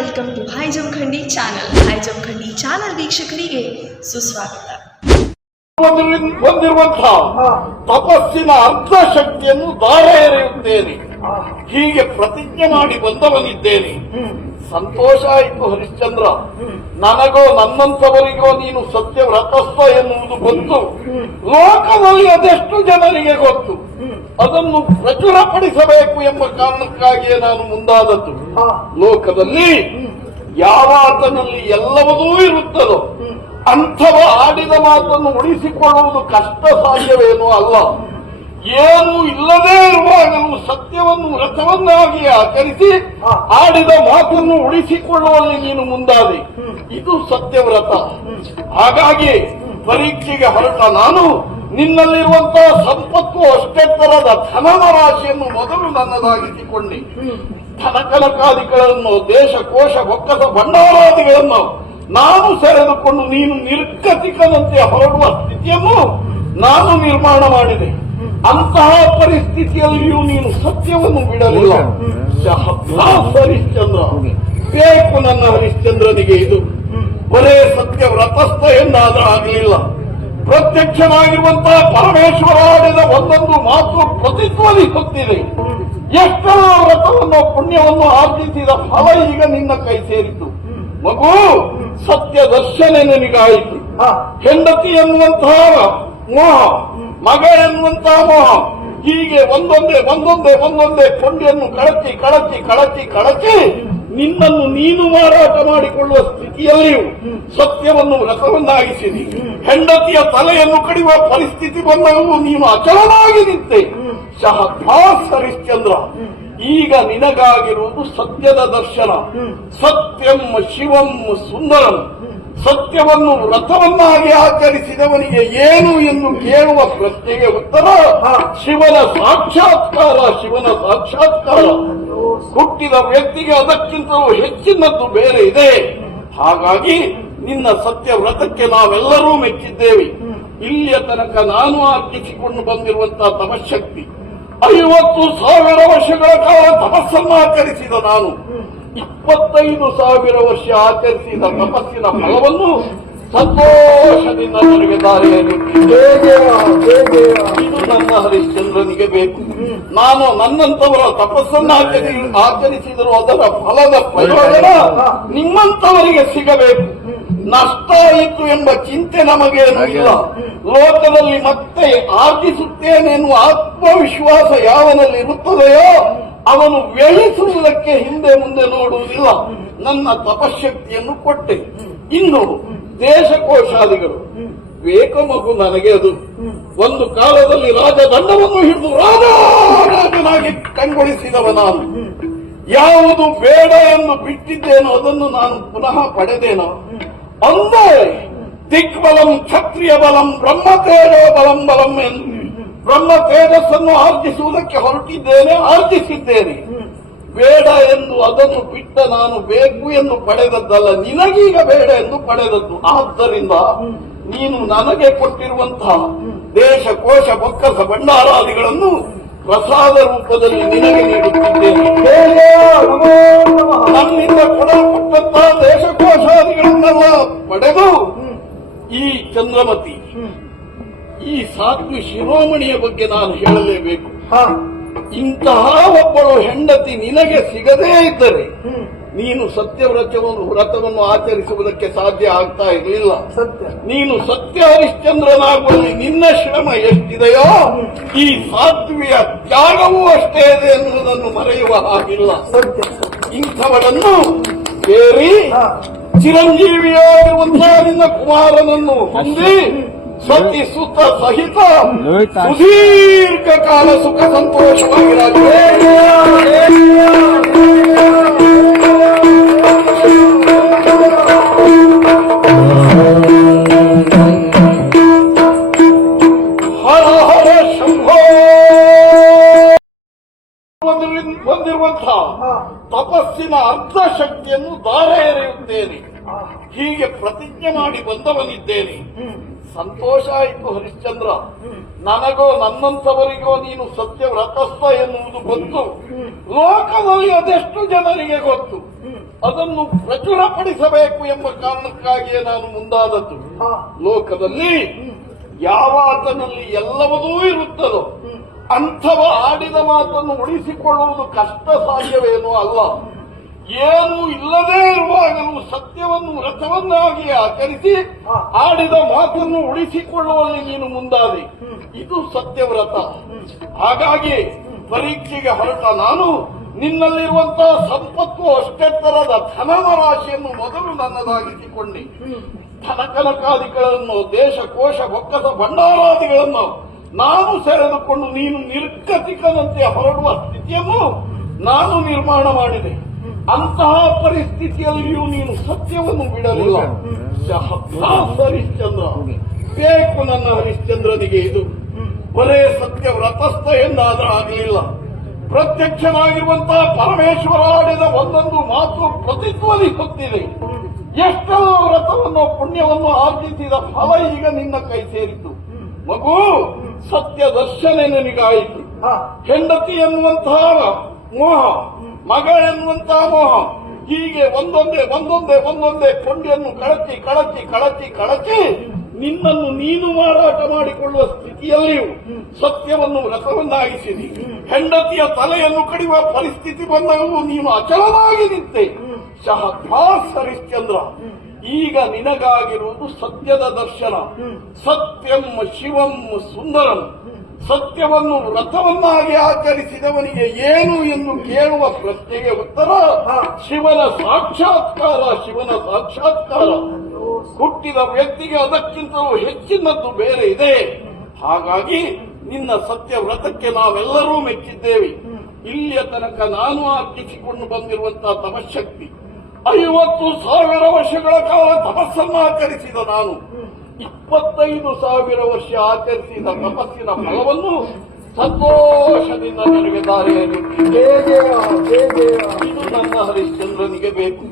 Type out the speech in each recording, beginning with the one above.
Welcome to hi Jamakhandi channel hi Jamakhandi channel ವೀಕ್ಷಕರಿಗೆ ಸುಸ್ವಾಗತ. ಹೊಂದಿರುವಂತಹ ತಪಸ್ಸಿನ ಅರ್ಧ ಶಕ್ತಿಯನ್ನು ದಾರ ಎರೆಯುತ್ತೇನೆ ಹೀಗೆ ಪ್ರತಿಜ್ಞೆ ಮಾಡಿ ಬಂದವನಿದ್ದೇನೆ. ಸಂತೋಷ ಆಯಿತು ಹರಿಶ್ಚಂದ್ರ. ನನಗೋ ನನ್ನಂತವರಿಗೋ ನೀನು ಸತ್ಯ ವ್ರತಸ್ಥ ಎನ್ನುವುದು ಗೊತ್ತು. ಲೋಕದಲ್ಲಿ ಅದೆಷ್ಟು ಜನರಿಗೆ ಗೊತ್ತು. ಅದನ್ನು ಪ್ರಚುರಪಡಿಸಬೇಕು ಎಂಬ ಕಾರಣಕ್ಕಾಗಿಯೇ ನಾನು ಮುಂದಾದದ್ದು. ಲೋಕದಲ್ಲಿ ಯಾವಾತನಲ್ಲಿ ಎಲ್ಲವನ್ನೂ ಇರುತ್ತದೋ ಅಂಥವ ಆಡಿದ ಮಾತನ್ನು ಉಳಿಸಿಕೊಳ್ಳುವುದು ಕಷ್ಟ ಸಾಧ್ಯವೇನೂ ಅಲ್ಲ. ಏನು ಇಲ್ಲದೇ ಇರುವಾಗಲೂ ಸತ್ಯವನ್ನು ವ್ರತವನ್ನಾಗಿ ಆಚರಿಸಿ ಆಡಿದ ಮಾತನ್ನು ಉಳಿಸಿಕೊಳ್ಳುವಲ್ಲಿ ನೀನು ಮುಂದಾದೆ. ಇದು ಸತ್ಯವ್ರತ ಹಾಗಾಗಿ ಪರೀಕ್ಷೆಗೆ ಹೊರಟ ನಾನು ನಿನ್ನಲ್ಲಿರುವಂತಹ ಸಂಪತ್ತು ಅಷ್ಟೆತ್ತರದ ತರದ ಧನದ ರಾಶಿಯನ್ನು ಮೊದಲು ನನ್ನದಾಗಿಸಿಕೊಂಡೆ. ಧನಕಲಕಾದಿಗಳನ್ನು ದೇಶ ಕೋಶ ಬೊಕ್ಕಸ ಭಂಡಾರಾದಿಗಳನ್ನು ನಾನು ಸೆರೆದುಕೊಂಡು ನೀನು ನಿರ್ಗತಿಕದಂತೆ ಹೊರಡುವ ಸ್ಥಿತಿಯನ್ನು ನಾನು ನಿರ್ಮಾಣ ಮಾಡಿದೆ. ಅಂತಹ ಪರಿಸ್ಥಿತಿಯಲ್ಲಿಯೂ ನೀನು ಸತ್ಯವನ್ನು ಬಿಡಲಿಲ್ಲ. ಹರಿಶ್ಚಂದ್ರ. ಬೇಕು ನನ್ನ ಹರಿಶ್ಚಂದ್ರನಿಗೆ ಇದು. ಬರೇ ಸತ್ಯ ವ್ರತಸ್ಥ ಎಂದಾದ್ರೂ ಆಗಲಿಲ್ಲ. ಪ್ರತ್ಯಕ್ಷನಾಗಿರುವಂತಹ ಪರಮೇಶ್ವರಾಡಿದ ಒಂದೊಂದು ಮಾತು ಪ್ರತಿಧ್ವನಿಸುತ್ತಿದೆ ಎಷ್ಟೋ ವ್ರತವನ್ನು ಪುಣ್ಯವನ್ನು ಆರ್ಜಿಸಿದ ಫಲ ಈಗ ನಿನ್ನ ಕೈ ಸೇರಿತು ಮಗು ಸತ್ಯ ದರ್ಶನ ನಿನಗಾಯಿತು ಹೆಂಡತಿ ಎನ್ನುವಂತಹ ಮೋಹ ಮಗ ಎನ್ನುವಂತಹ ಮೋಹ. ಹೀಗೆ ಒಂದೊಂದೇ ಒಂದೊಂದೇ ಒಂದೊಂದೇ ಕೊಂಡಿಯನ್ನು ಕಳಚಿ ಕಳಚಿ ಕಳಚಿ ಕಳಚಿ ನಿನ್ನನ್ನು ನೀನು ಮಾರಾಟ ಮಾಡಿಕೊಳ್ಳುವ ಸ್ಥಿತಿಯಲ್ಲಿಯೂ ಸತ್ಯವನ್ನು ರಸವನ್ನಾಗಿಸಿದಿ. ಹೆಂಡತಿಯ ತಲೆಯನ್ನು ಕಡಿಯುವ ಪರಿಸ್ಥಿತಿ ಬಂದವನು ನೀನು ಅಚಲನಾಗಿ ನಿಂತೆ ಶಹಭಾಸ್ ಹರಿಶ್ಚಂದ್ರ ಈಗ ನಿನಗಾಗಿರುವುದು ಸತ್ಯದ ದರ್ಶನ. ಸತ್ಯಂ ಶಿವಂ ಸುಂದರಂ. ಸತ್ಯವನ್ನು ವ್ರತವನ್ನಾಗಿ ಆಚರಿಸಿದವನಿಗೆ ಏನು ಎಂದು ಕೇಳುವ ಪ್ರಶ್ನೆಗೆ ಉತ್ತರ? ಶಿವನ ಸಾಕ್ಷಾತ್ಕಾರ ಶಿವನ ಸಾಕ್ಷಾತ್ಕಾರ. ಹುಟ್ಟಿದ ವ್ಯಕ್ತಿಗೆ ಅದಕ್ಕಿಂತಲೂ ಹೆಚ್ಚಿನದ್ದು ಬೇರೆ ಇದೆ. ಹಾಗಾಗಿ ನಿನ್ನ ಸತ್ಯ ವ್ರತಕ್ಕೆ ನಾವೆಲ್ಲರೂ ಮೆಚ್ಚಿದ್ದೇವೆ. ಇಲ್ಲಿಯ ತನಕ ನಾನು ಅರ್ಪಿಸಿಕೊಂಡು ಬಂದಿರುವಂತಹ ತಪಶಕ್ತಿ. ಐವತ್ತು ಸಾವಿರ ವರ್ಷಗಳ ಕಾಲ ತಪಸ್ಸನ್ನು ಆಚರಿಸಿದ ನಾನು. ಇಪ್ಪತ್ತೈದು ಸಾವಿರ ವರ್ಷ ಆಚರಿಸಿದ ತಪಸ್ಸಿನ ಫಲವನ್ನು ಸಂತೋಷದಿಂದ ದಾರಿಯಲ್ಲಿ ಇದು ನನ್ನ ಹರಿಶ್ಚಂದ್ರನಿಗೆ ಬೇಕು. ನಾನು ನನ್ನಂತವರ ತಪಸ್ಸನ್ನು ಆಚರಿ, ಆಚರಿಸಿದರೂ ಅದರ ಫಲದ ಪ್ರಯೋಜನ ನಿಮ್ಮಂತವರಿಗೆ ಸಿಗಬೇಕು. ನಷ್ಟ ಆಯಿತು ಎಂಬ ಚಿಂತೆ ನಮಗೆ ಇಲ್ಲ. ಲೋಕದಲ್ಲಿ ಮತ್ತೆ ಆರ್ಜಿಸುತ್ತೇನೆ ಎನ್ನುವ ಆತ್ಮವಿಶ್ವಾಸ ಯಾವನಲ್ಲಿ ಇರುತ್ತದೆಯೋ ಅವನು ವ್ಯಯಿಸುವುದಕ್ಕೆ ಹಿಂದೆ ಮುಂದೆ ನೋಡುವುದಿಲ್ಲ. ನನ್ನ ತಪಶಕ್ತಿಯನ್ನು ಕೊಟ್ಟೆ. ಇನ್ನು ದೇಶಕೋಶಾದಿಗಳು ಬೇಕ ಮಗು ನನಗೆ ಅದು. ಒಂದು ಕಾಲದಲ್ಲಿ ರಾಜ ರಾಜದಂಡವನ್ನು ಹಿಡಿದು ರಾಜನಾಗಿ ಕಂಗೊಳಿಸಿದವ ನಾನು. ಯಾವುದು ಬೇಡ ಎಂದು ಬಿಟ್ಟಿದ್ದೇನೋ ಅದನ್ನು ನಾನು ಪುನಃ ಪಡೆದೇನೋ. ಅಂದೇ ದಿಕ್ಬಲಂ ಕ್ಷತ್ರಿಯ ಬಲಂ ಬ್ರಹ್ಮತೇಜೋ ಬಲಂ ಬಲಂ ಎಂದು ಬ್ರಹ್ಮ ತೇಜಸ್ಸನ್ನು ಆರ್ಜಿಸುವುದಕ್ಕೆ ಹೊರಟಿದ್ದೇನೆ, ಆರ್ಜಿಸಿದ್ದೇನೆ. ಬೇಡ ಎಂದು ಅದನ್ನು ಬಿಟ್ಟ ನಾನು ಬೇಕು ಎಂದು ಪಡೆದದ್ದಲ್ಲ, ನಿನಗೀಗ ಬೇಡ ಎಂದು ಪಡೆದದ್ದು. ಆದ್ದರಿಂದ ನೀನು ನನಗೆ ಕೊಟ್ಟಿರುವಂತಹ ದೇಶ, ಕೋಶ ಬೊಕ್ಕಸ ಭಂಡಾರಾದಿಗಳನ್ನು ಪ್ರಸಾದ ರೂಪದಲ್ಲಿ ನಿನಗೆ ನೀಡುತ್ತಿದ್ದೇನೆ. ನನ್ನಿಂದ ಕೊಡಲ್ಪಟ್ಟಂತಹ ದೇಶಕೋಶಾದಿಗಳನ್ನೆಲ್ಲ ಪಡೆದು ಈ ಚಂದ್ರಮತಿ ಈ ಸಾತ್ವಿ ಶಿರೋಮಣಿಯ ಬಗ್ಗೆ ನಾನು ಹೇಳಲೇಬೇಕು. ಇಂತಹ ಒಬ್ಬಳು ಹೆಂಡತಿ ನಿನಗೆ ಸಿಗದೇ ಇದ್ದರೆ ನೀನು ಸತ್ಯವ್ರತವನ್ನು ವ್ರತವನ್ನು ಆಚರಿಸುವುದಕ್ಕೆ ಸಾಧ್ಯ ಆಗ್ತಾ ಇರಲಿಲ್ಲ. ಸತ್ಯ. ನೀನು ಸತ್ಯ ಹರಿಶ್ಚಂದ್ರನಾಗುವಲ್ಲಿ ನಿನ್ನ ಶ್ರಮ ಎಷ್ಟಿದೆಯೋ ಈ ಸಾತ್ವಿಯ ತ್ಯಾಗವೂ ಅಷ್ಟೇ ಇದೆ ಎನ್ನುವುದನ್ನು ಮರೆಯುವ ಹಾಗಿಲ್ಲ. ಸತ್ಯ ಇಂಥವರನ್ನು ಸೇರಿ. ಚಿರಂಜೀವಿಯಾಗಿರುವಂತಹ ನಿನ್ನ ಕುಮಾರನನ್ನು ಹೊಂದಿ ಸತಿ ಸುತ್ತ ಸಹಿತ ಸುದೀರ್ಘ ಕಾಲ ಸುಖ ಸಂತೋಷವಾಗಿರಾಗಿದೆ ತಪಸ್ಸಿನ ಅರ್ಧ ಶಕ್ತಿಯನ್ನು ದಾರ ಎರೆಯುತ್ತೇನೆ. ಹೀಗೆ ಪ್ರತಿಜ್ಞೆ ಮಾಡಿ ಬಂದವನಿದ್ದೇನೆ. ಸಂತೋಷ ಆಯಿತು ಹರಿಶ್ಚಂದ್ರ. ನನಗೋ ನನ್ನಂಥವರಿಗೋ ನೀನು ಸತ್ಯ ವ್ರತಸ್ಥ ಎನ್ನುವುದು ಗೊತ್ತು. ಲೋಕದಲ್ಲಿ ಅದೆಷ್ಟು ಜನರಿಗೆ ಗೊತ್ತು? ಅದನ್ನು ಪ್ರಚುರಪಡಿಸಬೇಕು ಎಂಬ ಕಾರಣಕ್ಕಾಗಿಯೇ ನಾನು ಮುಂದಾದದ್ದು. ಲೋಕದಲ್ಲಿ ಲೋಕದಲ್ಲಿ ಯಾವಾತನಲ್ಲಿ ಎಲ್ಲವದೂ ಇರುತ್ತದೋ ಅಂಥವ ಆಡಿದ ಮಾತನ್ನು ಉಳಿಸಿಕೊಳ್ಳುವುದು ಕಷ್ಟ ಸಾಧ್ಯವೇನೋ ಅಲ್ಲ. ಏನೂ ಇಲ್ಲದೇ ಇರುವಾಗಲೂ ಸತ್ಯವನ್ನು ವ್ರತವನ್ನಾಗಿ ಆಚರಿಸಿ ಆಡಿದ ಮಾತನ್ನು ಉಳಿಸಿಕೊಳ್ಳುವಲ್ಲಿ ನೀನು ಮುಂದಾದಿ. ಇದು ಸತ್ಯವ್ರತ ಹಾಗಾಗಿ ಪರೀಕ್ಷೆಗೆ ಹೊರಟ ನಾನು ನಿನ್ನಲ್ಲಿರುವಂತಹ ಸಂಪತ್ತು ಅಷ್ಟೆತ್ತರದ ಧನದ ರಾಶಿಯನ್ನು ಮೊದಲು ನನ್ನದಾಗಿಸಿಕೊಂಡೆ. ಧನಕನಕಾದಿಗಳನ್ನು ದೇಶ ಕೋಶ ಬೊಕ್ಕಸ ಭಂಡಾರಾದಿಗಳನ್ನು ನಾನು ಸೆಳೆದುಕೊಂಡು ನೀನು ನಿರ್ಗತಿಕನಂತೆ ಹೊರಡುವ ಸ್ಥಿತಿಯನ್ನು ನಾನು ನಿರ್ಮಾಣ ಮಾಡಿದೆ. ಅಂತಹ ಪರಿಸ್ಥಿತಿಯಲ್ಲಿಯೂ ನೀನು ಸತ್ಯವನ್ನು ಬಿಡಲಿಲ್ಲ. ಹರಿಶ್ಚಂದ್ರ. ಬೇಕು ನನ್ನ ಹರಿಶ್ಚಂದ್ರನಿಗೆ ಇದು. ಬರೇ ಸತ್ಯ ವ್ರತಸ್ಥ ಎಂದಾದ್ರೆ ಆಗಲಿಲ್ಲ. ಪ್ರತ್ಯಕ್ಷನಾಗಿರುವಂತಹ ಪರಮೇಶ್ವರ ಆಡಿದ ಒಂದೊಂದು ಮಾತು ಪ್ರತಿಧ್ವನಿಸುತ್ತಿದೆ ಎಷ್ಟೆಲ್ಲ ವ್ರತವನ್ನು ಪುಣ್ಯವನ್ನು ಆರ್ಜಿಸಿದ ಫಲ ಈಗ ನಿನ್ನ ಕೈ ಸೇರಿತು. ಮಗು ಸತ್ಯ ದರ್ಶನ ನಿನಗಾಯಿತು. ಹಾ. ಹೆಂಡತಿ ಎನ್ನುವಂತಹ ಮೋಹ ಮಗ ಎನ್ನುವಂತಹ ಮೋಹ. ಹೀಗೆ ಒಂದೊಂದೇ ಒಂದೊಂದೇ ಒಂದೊಂದೇ ಕೊಂಡಿಯನ್ನು ಕಳಚಿ ಕಳಚಿ ಕಳಚಿ ಕಳಚಿ ನಿನ್ನನ್ನು ನೀನು ಮಾರಾಟ ಮಾಡಿಕೊಳ್ಳುವ ಸ್ಥಿತಿಯಲ್ಲಿಯೂ ಸತ್ಯವನ್ನು ರಸವನ್ನಾಗಿಸಿದಿ. ಹೆಂಡತಿಯ ತಲೆಯನ್ನು ಕಡಿಯುವ ಪರಿಸ್ಥಿತಿ ಬಂದರೂ ನೀನು ಅಚಲವಾಗಿ ನಿಂತೆ. ಶಹಭಾಸ್ ಹರಿಶ್ಚಂದ್ರ ಈಗ ನಿನಗಾಗಿರುವುದು ಸತ್ಯದ ದರ್ಶನ. ಸತ್ಯಂ ಶಿವಂ ಸುಂದರಂ. ಸತ್ಯವನ್ನು ವ್ರತವನ್ನಾಗಿ ಆಚರಿಸಿದವನಿಗೆ ಏನು ಎಂದು ಕೇಳುವ ಪ್ರಶ್ನೆಗೆ ಉತ್ತರ? ಶಿವನ ಸಾಕ್ಷಾತ್ಕಾರ ಶಿವನ ಸಾಕ್ಷಾತ್ಕಾರ. ಹುಟ್ಟಿದ ವ್ಯಕ್ತಿಗೆ ಅದಕ್ಕಿಂತಲೂ ಹೆಚ್ಚಿನದ್ದು ಬೇರೆ ಇದೆ. ಹಾಗಾಗಿ ನಿನ್ನ ಸತ್ಯ ವ್ರತಕ್ಕೆ ನಾವೆಲ್ಲರೂ ಮೆಚ್ಚಿದ್ದೇವೆ. ಇಲ್ಲಿಯ ತನಕ ನಾನು ಅರ್ಪಿಸಿಕೊಂಡು ಬಂದಿರುವಂತಹ ತಮಶಕ್ತಿ ಐವತ್ತು ಸಾವಿರ ವರ್ಷಗಳ ಕಾಲ ತಪಸ್ಸನ್ನು ಆಚರಿಸಿದ ನಾನು. ಇಪ್ಪತ್ತೈದು ಸಾವಿರ ವರ್ಷ ಆಚರಿಸಿದ ತಪಸ್ಸಿನ ಫಲವನ್ನು ಸಂತೋಷದಿಂದ ನನಗೆ ಜಯ ಇದು ನನ್ನ ಹರಿಶ್ಚಂದ್ರನಿಗೆ ಬೇಕು.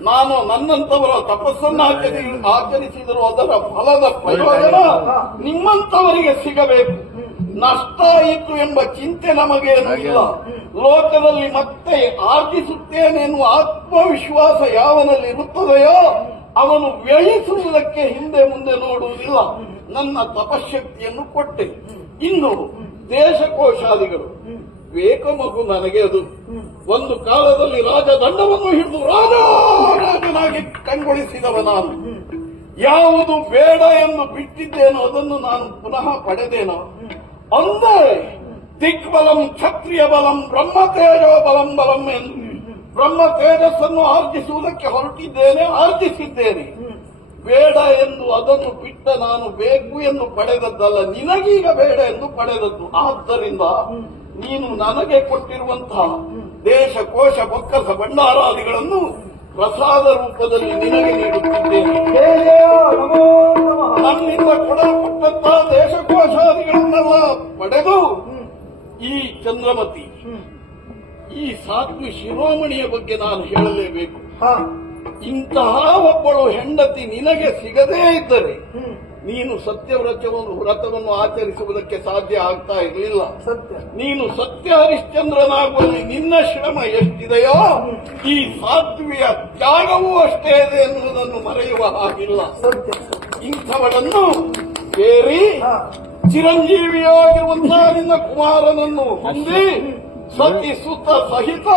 ನಾನು ನನ್ನಂತವರ ತಪಸ್ಸನ್ನು ಆಚರಿ ಆಚರಿಸಿದರೂ ಅದರ ಫಲದ ಪ್ರಯೋಜನ ನಿಮ್ಮಂತವರಿಗೆ ಸಿಗಬೇಕು. ನಷ್ಟ ಆಯಿತು ಎಂಬ ಚಿಂತೆ ನಮಗೆ ಇಲ್ಲ ಲೋಕದಲ್ಲಿ ಮತ್ತೆ ಆರ್ಜಿಸುತ್ತೇನೆ ಎನ್ನುವ ಆತ್ಮವಿಶ್ವಾಸ ಯಾವನಲ್ಲಿ ಇರುತ್ತದೆಯೋ ಅವನು ವ್ಯಯಿಸುವುದಕ್ಕೆ ಹಿಂದೆ ಮುಂದೆ ನೋಡುವುದಿಲ್ಲ. ನನ್ನ ತಪಶಕ್ತಿಯನ್ನು ಕೊಟ್ಟೆ. ಇನ್ನು ದೇಶಕೋಶಾದಿಗಳು ಬೇಕ ಮಗು ನನಗೆ ಅದು. ಒಂದು ಕಾಲದಲ್ಲಿ ರಾಜ ದಂಡವನ್ನು ಹಿಡಿದು ರಾಜನಾಗಿ ಕಂಗೊಳಿಸಿದವ ನಾನು. ಯಾವುದು ಬೇಡ ಎಂದು ಬಿಟ್ಟಿದ್ದೇನೋ ಅದನ್ನು ನಾನು ಪುನಃ ಪಡೆದೇನೋ. ಅಂದರೆ ದಿಗ್ಬಲಂ ಕ್ಷತ್ರಿಯ ಬಲಂ ಬ್ರಹ್ಮತೇಜೋ ಬಲಂ ಬಲಂ ಎಂದು ಬ್ರಹ್ಮ ತೇಜಸ್ಸನ್ನು ಆರ್ಜಿಸುವುದಕ್ಕೆ ಹೊರಟಿದ್ದೇನೆ, ಆರ್ಜಿಸಿದ್ದೇನೆ. ಬೇಡ ಎಂದು ಅದನ್ನು ಬಿಟ್ಟ ನಾನು ಬೇಕು ಎಂದು ಪಡೆದದ್ದಲ್ಲ, ನಿನಗೀಗ ಬೇಡ ಎಂದು ಪಡೆದದ್ದು. ಆದ್ದರಿಂದ ನೀನು ನನಗೆ ಕೊಟ್ಟಿರುವಂತಹ ದೇಶ, ಕೋಶ, ಬೊಕ್ಕಸ, ಭಂಡಾರಾದಿಗಳನ್ನು ಪ್ರಸಾದ ರೂಪದಲ್ಲಿ ನಿನಗೆ ನೀಡುತ್ತಿದ್ದೇನೆ. ನನ್ನಿಂದ ಕೊಡಲ್ಪಟ್ಟಂತಹ ದೇಶಕೋಶಾದಿಗಳನ್ನೆಲ್ಲ ಪಡೆದು ಈ ಚಂದ್ರಮತಿ ಈ ಸಾತ್ವಿ ಶಿರೋಮಣಿಯ ಬಗ್ಗೆ ನಾನು ಹೇಳಲೇಬೇಕು. ಹಾ. ಇಂತಹ ಒಬ್ಬಳು ಹೆಂಡತಿ ನಿನಗೆ ಸಿಗದೇ ಇದ್ದರೆ ನೀನು ಸತ್ಯವ್ರತವನ್ನು ವ್ರತವನ್ನು ಆಚರಿಸುವುದಕ್ಕೆ ಸಾಧ್ಯ ಆಗ್ತಾ ಇರಲಿಲ್ಲ. ಸತ್ಯ. ನೀನು ಸತ್ಯ ಹರಿಶ್ಚಂದ್ರನಾಗುವಲ್ಲಿ ನಿನ್ನ ಶ್ರಮ ಎಷ್ಟಿದೆಯೋ ಈ ಸಾತ್ವಿಯ ತ್ಯಾಗವೂ ಅಷ್ಟೇ ಇದೆ ಎನ್ನುವುದನ್ನು ಮರೆಯುವ ಹಾಗಿಲ್ಲ. ಸತ್ಯ. ಇಂಥವಳನ್ನು ಸೇರಿ ಚಿರಂಜೀವಿಯಾಗಿರುವಂತಹ ನಿನ್ನ ಕುಮಾರನನ್ನು ಹೊಂದಿ ಸತಿ ಸುತ್ತ ಸಹಿತ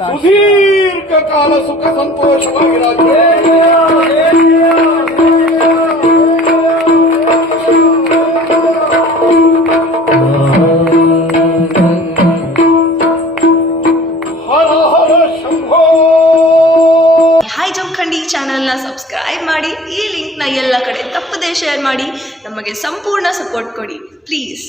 ಸುದೀರ್ಘ ಕಾಲ ಸುಖ ಸಂತೋಷವಾಗಿರಾಜ ಹರ ಹರ ಶಂಭೋ. ಹಾಯ್ ಜಮಖಂಡಿ ಚಾನೆಲ್ನ ಸಬ್ಸ್ಕ್ರೈಬ್ ಮಾಡಿ ಈ ಲಿಂಕ್ನ ಎಲ್ಲ ಕಡೆ ತಪ್ಪದೇ ಶೇರ್ ಮಾಡಿ ನಮಗೆ ಸಂಪೂರ್ಣ ಸಪೋರ್ಟ್ ಕೊಡಿ ಪ್ಲೀಸ್